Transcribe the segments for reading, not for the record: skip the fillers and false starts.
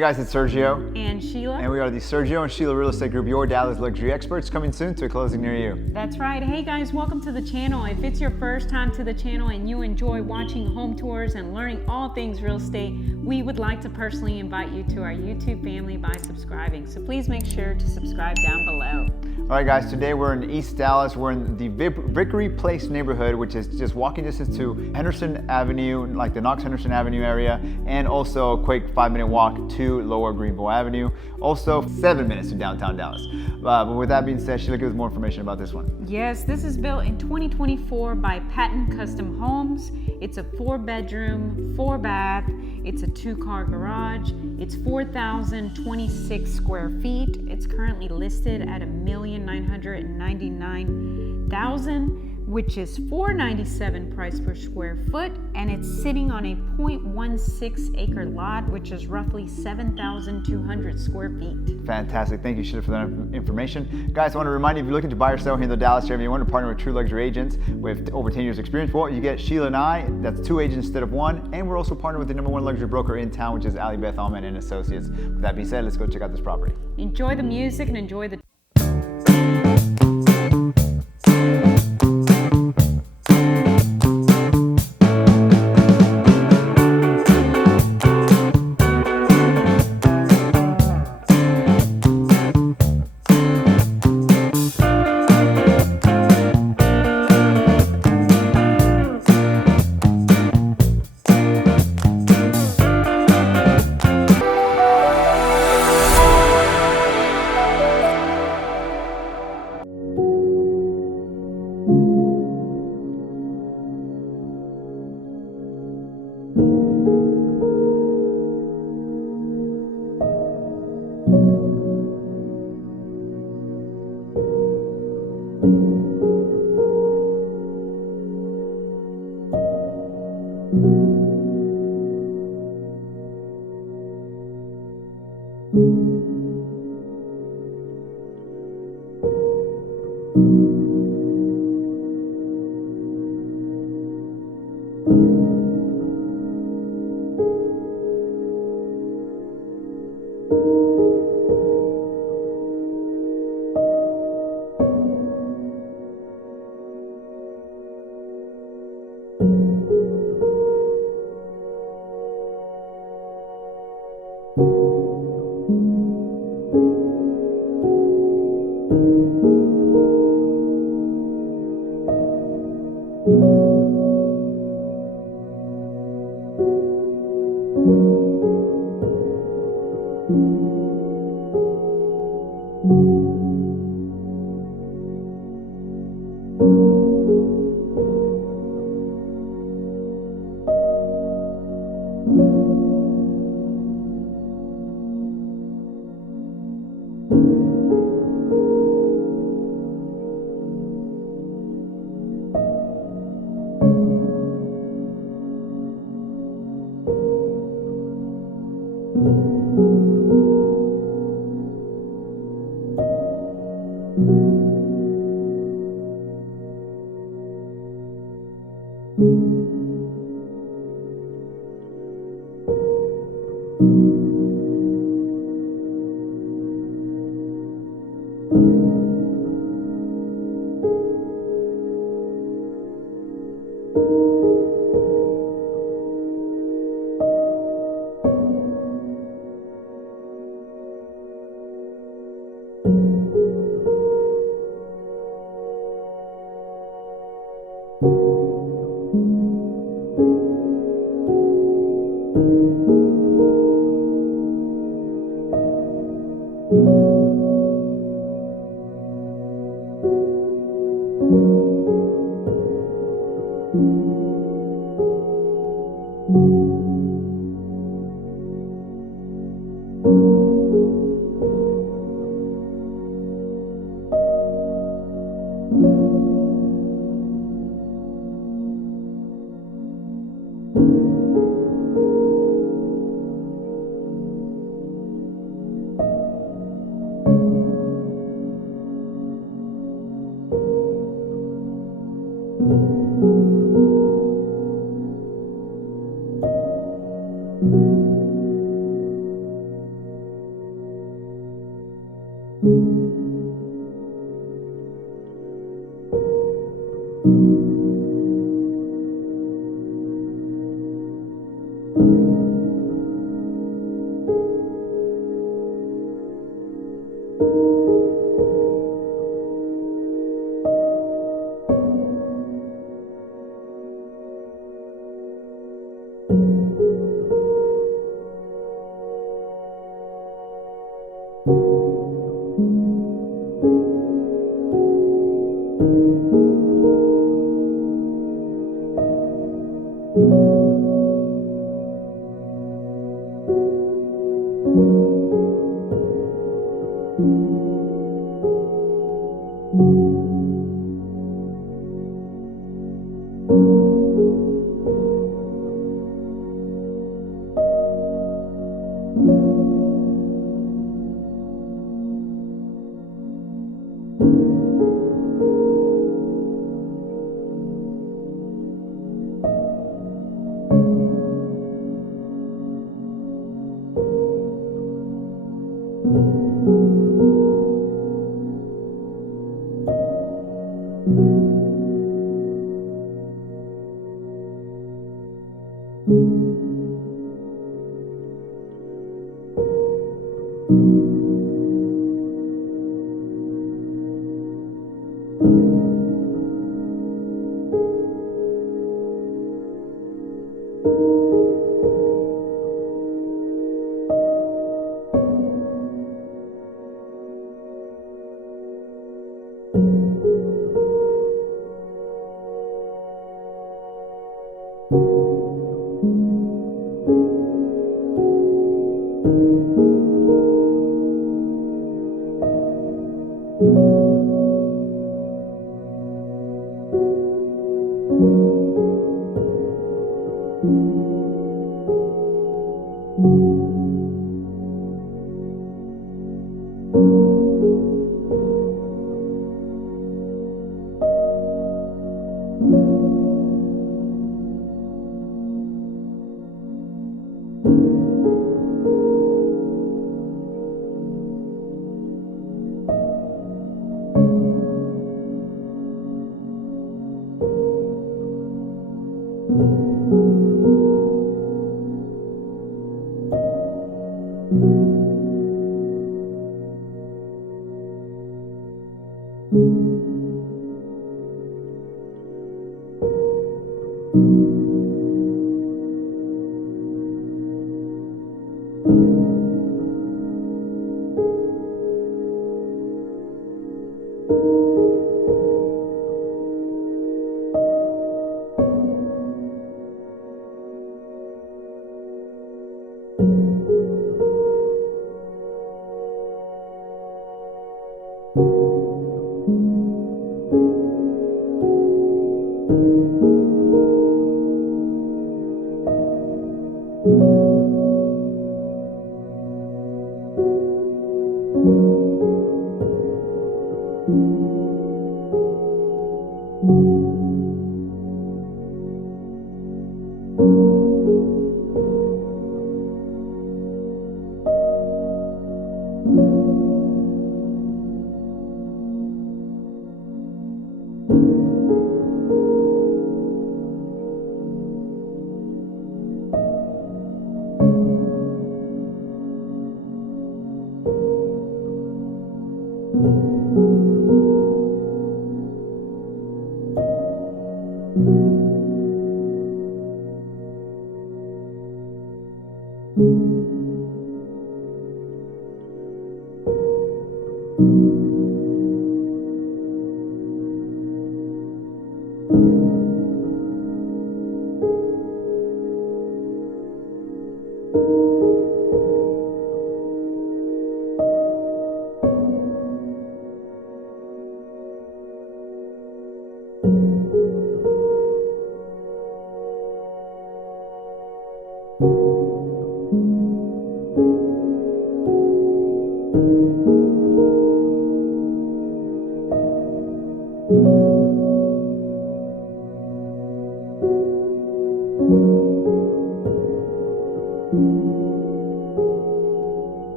Hey guys, it's Sergio. And Sheila. And we are the Sergio and Sheila Real Estate Group, your Dallas luxury experts, coming soon to a closing near you. That's right. Hey guys, welcome to the channel. If it's your first time to the channel and you enjoy watching home tours and learning all things real estate, we would like to personally invite you to our YouTube family by subscribing. So please make sure to subscribe down below. All right guys, today we're in East Dallas. We're in the Vickery Place neighborhood, which is just walking distance to Henerson Avenue, like the Henerson Avenue area, and also a quick 5-minute walk to Lower Greenville Avenue. Also 7 minutes to downtown Dallas. But with that being said, Sheila, give us more information about this one. Yes, this is built in 2024 by Patten Custom Homes. It's a 4-bedroom, 4-bath. It's a 2-car garage. It's 4,026 square feet. It's currently listed at $1,999,000, which is $497 price per square foot, and it's sitting on a 0.16 acre lot, which is roughly 7,200 square feet. Fantastic. Thank you, Sheila, for that information. Guys, I want to remind you, if you're looking to buy or sell here in the Dallas area, you want to partner with true luxury agents with over 10 years experience. Well, you get Sheila and I, that's 2 agents instead of 1, and we're also partnered with the #1 luxury broker in town, which is Ali Beth Allman and Associates. With that being said, let's go check out this property. Enjoy the music and enjoy the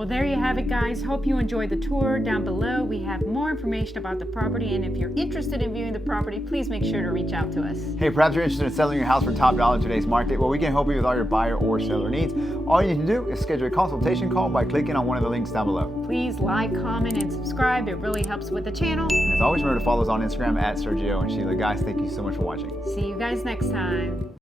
Well, there you have it, guys. Hope you enjoyed the tour. Down below, we have more information about the property, and if you're interested in viewing the property, please make sure to reach out to us. Hey, perhaps you're interested in selling your house for top dollar in today's market. Well, we can help you with all your buyer or seller needs. All you need to do is schedule a consultation call by clicking on one of the links down below. Please like, comment, and subscribe. It really helps with the channel. And as always, remember to follow us on Instagram at Sergio and Sheila. Guys, thank you so much for watching. See you guys next time.